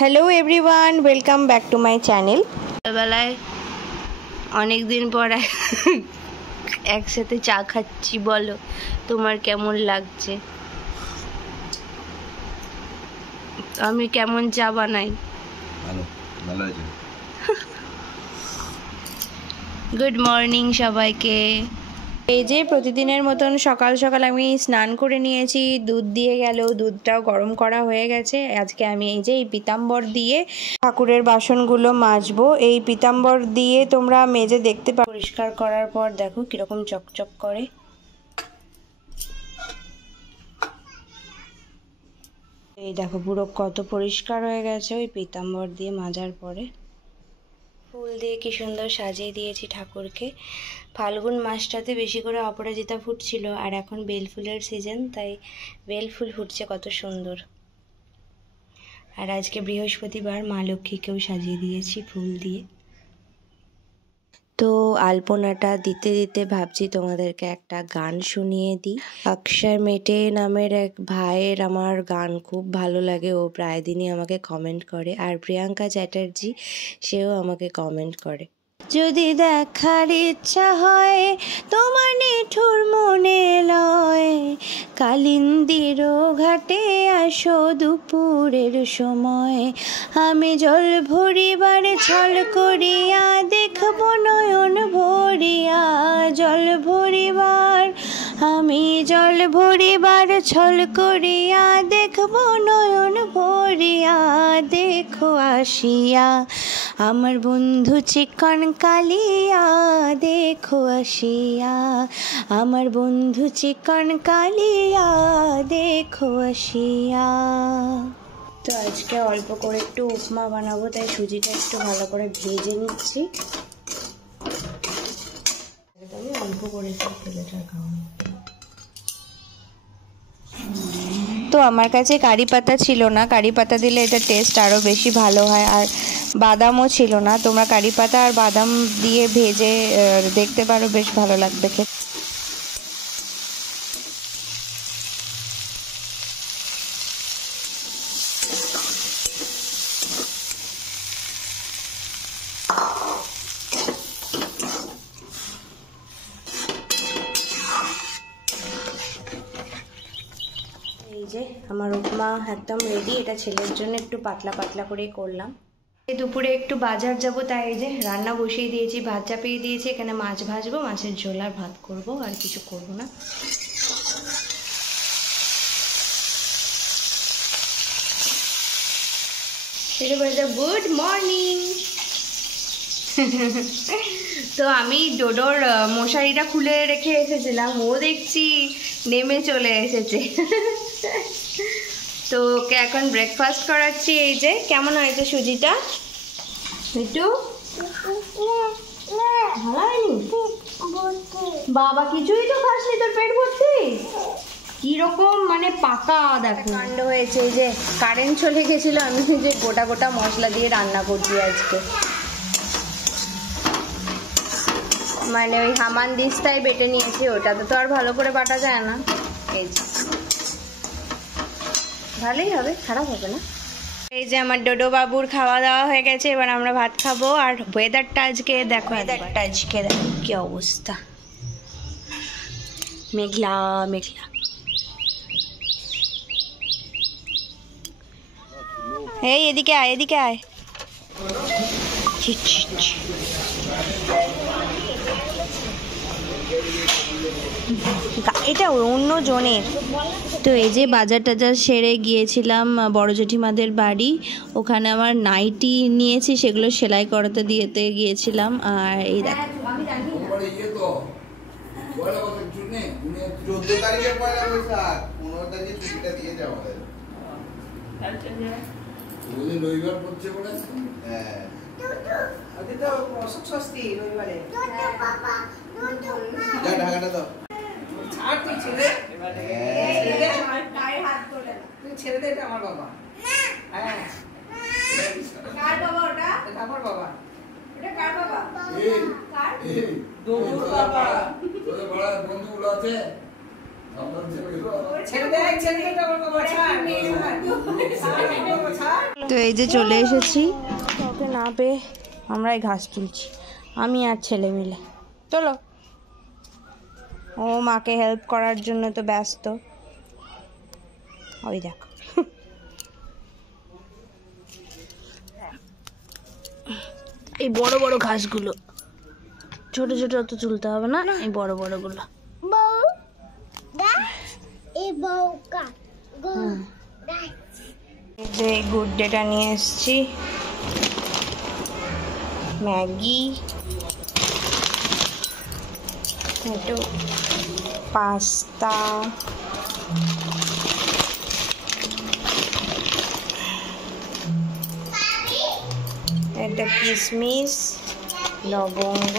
Hello everyone, welcome back to my channel. সকালবেলায় অনেক দিন পর একসাথে চা খাচ্ছি। বলো তোমার কেমন লাগছে? আমি কেমন চা বানাই? ভালো আছে। গুড মর্নিং সবাইকে। এই যে প্রতিদিনের মতন সকাল সকাল আমি স্নান করে নিয়েছি, দুধ দিয়ে গেল, দুধটাও গরম করা হয়ে গেছে। আজকে আমি এই যে এই পিতাম্বর দিয়ে ঠাকুরের বাসনগুলো মাজবো। এই পিতাম্বর দিয়ে তোমরা মেজে দেখতে পারো। পরিষ্কার করার পর দেখো কিরকম চকচক করে। এই দেখো পুরো কত পরিষ্কার হয়ে গেছে ওই পিতাম্বর দিয়ে মাজার পরে। ফুল দিয়ে কি সুন্দর সাজিয়ে দিয়েছি ঠাকুরকে। ফাল্গুন মাসটাতে বেশি করে অপরাজিতা ফুটছিল, আর এখন বেলফুলের সিজন, তাই বেলফুল ফুটছে কত সুন্দর। আর আজকে বৃহস্পতিবার, মা লক্ষ্মীকেও সাজিয়ে দিয়েছি ফুল দিয়ে। তো আলপনাটা দিতে দিতে ভাবছি তোমাদেরকে একটা গান শুনিয়ে দিই। অক্ষয় মেটে নামের এক ভাইয়ের আমার গান খুব ভালো লাগে, ও প্রায় দিনই আমাকে কমেন্ট করে। আর প্রিয়াঙ্কা চ্যাটার্জি, সেও আমাকে কমেন্ট করে। যদি দেখার ইচ্ছা হয় তোমার নিঠুর মনে লয়, কালিন্দির ঘাটে আসো দুপুরের সময়। আমি জল ভরিবার ছল করিয়া দেখব নয়ন ভরিয়া, জল ভরিবার আমি জল ভরিবার ছল করিয়া দেখব নয়ন ভরিয়া। দেখো আসিয়া আমার বন্ধু চিকন কালিয়া, দেখো আসিয়া আমার বন্ধু চিকন কালিয়া, দেখো আসিয়া। তো আজকে অল্প করে একটু উপমা বানাবো, তাই সুজিটা একটু ভালো করে ভেজে নিচ্ছি। আমি অল্প করে তেলটা খাওয়াবো। তো আমার কাছে কারি পাতা ছিল না, কারি পাতা দিলে এটা টেস্ট আরও বেশি ভালো হয়। আর বাদামও ছিল না, তোমরা কারি পাতা আর বাদাম দিয়ে ভেজে দেখতে পারো, বেশ ভালো লাগবে খেতে। এই যে আমার উপমা একদম রেডি। এটা ছেলের জন্য একটু পাতলা পাতলা করে করলাম। দুপুরে একটু বাজার যাব, তাই এই যে রান্না বসিয়ে দিয়েছি, ভাত চাপিয়ে দিয়েছি। এখানে মাছ ভাজবো, মাছের ঝোল আর ভাত করবো, আর কিছু করবো না। Good morning. তো আমি ডোডোর মশারিটা খুলে রেখে এসেছিলাম, ও দেখছি নেমে চলে এসেছে। তো ওকে এখন ব্রেকফাস্ট করাচ্ছি। এই যে কেমন হয়েছে সুজিটা একটু? বাবা কিছুই তো খাসনি, তোর পেট ভর্তি? কিরকম মানে পাকা দেখো কাণ্ড হয়েছে। এই যে কারেন্ট চলে গেছিল, আমি যে গোটা গোটা মশলা দিয়ে রান্না করছি আজকে। মানে ওই হামান দিস্তায় বেটে নিয়েছি, ওটাতে তো আর ভালো করে বাটা যায় না। এই যে ভালোই হবে, খারাপ হবে না। এই যে আমার ডোডো বাবুর খাওয়া দাওয়া হয়ে গেছে, এবার আমরা ভাত খাবো। আর ওয়েদারটা আজকে দেখো, ওয়েদারটা আজকে দেখো কি অবস্থা, মেঘলা মেঘলা। এই এদিকে আয়, এদিকে আয়। এটা অন্য জনের। তো এই যে বাজার টাজার সেরে গিয়েছিলাম বড় জেঠিমাদের বাড়ি, ওখানে আমার নাইটি নিয়েছি, সেগুলো সেলাই করাতে দিয়েতে গিয়েছিলাম। আর এই দেখো ছেড়ে দে, আমার বাবা। হ্যাঁ কার বাবা ওটা? আমার বাবা। এটা কার বাবা? কার? দোদুর বাবা। তোর বড় বন্ধুগুলো আছে, ছেড়ে দে, ছেড়ে দে আমার বাবা। ছাড় তো এই যে চলে এসেছি, ওকে না পেয়ে আমরাই ঘাস তুলছি, আমি আর ছেলে মিলে। চলো, ও মাকে হেল্প করার জন্য তো ব্যস্ত। ওই দেখো, এই বড় বড় ঘাসগুলো, ছোট ছোট তো তুলতে হবে না, এই বড় বড় গুলো। এই যে গুড ডেটা নিয়ে এসছি, ম্যাগি, একটু পাস্তা, একটা কিশমিশ, লবঙ্গ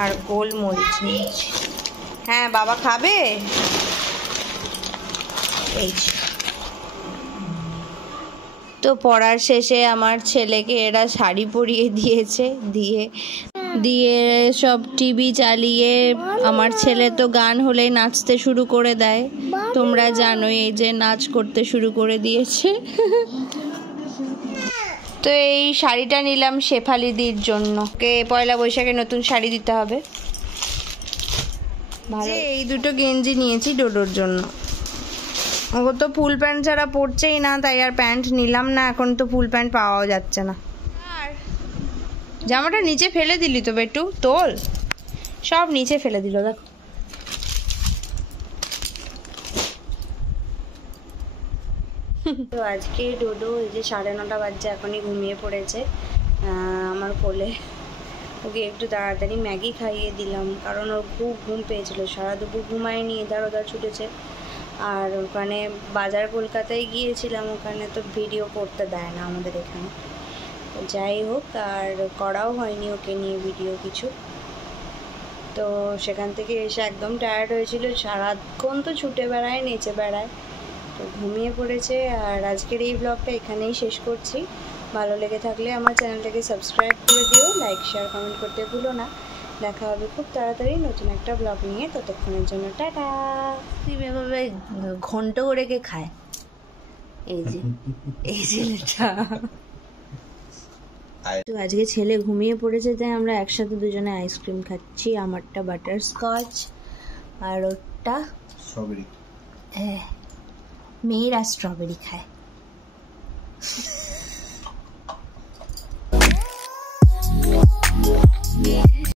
আর গোলমরিচ নিয়েছি। হ্যাঁ বাবা খাবে। এই তো পড়ার শেষে আমার ছেলেকে এরা শাড়ি পরিয়ে দিয়েছে, দিয়ে সব টিভি চালিয়ে, আমার ছেলে তো গান হলেই নাচতে শুরু করে দেয়, তোমরা জানোই, এই যে নাচ করতে শুরু করে দিয়েছে। তো এই শাড়িটা নিলাম শেফালিদির জন্য, কে পয়লা বৈশাখে নতুন শাড়ি দিতে হবে। ভালো, এই দুটো গেঞ্জি নিয়েছি ডোডোর জন্য, ও তো ফুল প্যান্ট ছাড়া পরছেই না, তাই আর প্যান্ট নিলাম না, এখন তো ফুল প্যান্ট পাওয়াও যাচ্ছে না। আর জামাটা নিচে ফেলে দিলি তো বেটু, তোল, সব নিচে ফেলে দিল দেখো। তো আজকে ডোডো এই যে 9:30 বাজছে, এখনই ঘুমিয়ে পড়েছে আমার কোলে। ওকে একটু তাড়াতাড়ি ম্যাগি খাইয়ে দিলাম, কারণ ওর খুব ঘুম পেয়েছিল, সারা দুপুর ঘুমায়নি, এধার ওধার ছুটেছে। আর ওখানে বাজার কলকাতায় গিয়েছিলাম, ওখানে তো ভিডিও করতে দেয় না আমাদের এখানে, যাই হোক, আর করাও হয়নি ওকে নিয়ে ভিডিও কিছু। তো সেখান থেকে এসে একদম টায়ার্ড হয়েছিল, সারাক্ষণ তো ছুটে বেড়ায়, নেচে বেড়ায়, তো ঘুমিয়ে পড়েছে। আর আজকের এই ব্লগটা এখানেই শেষ করছি। ভালো লেগে থাকলে আমার চ্যানেলটাকে সাবস্ক্রাইব করে দিও, লাইক শেয়ার কমেন্ট করতে ভুলো না। দেখা হবে খুব তাড়াতাড়ি নতুন একটা ব্লগ নিয়ে, ততক্ষণের জন্য টাটা। এভাবে ঘন্ট করে কে খায়, এই যে এই ছেলেটা। তো আজকে ছেলে ঘুমিয়ে পড়েছে, তাই আমরা একসাথে দুজনে আইসক্রিম খাচ্ছি, আমারটা বাটারস্কচ আর ওরটা স্ট্রবেরি। হ্যাঁ, মেয়েরা স্ট্রবেরি খায়।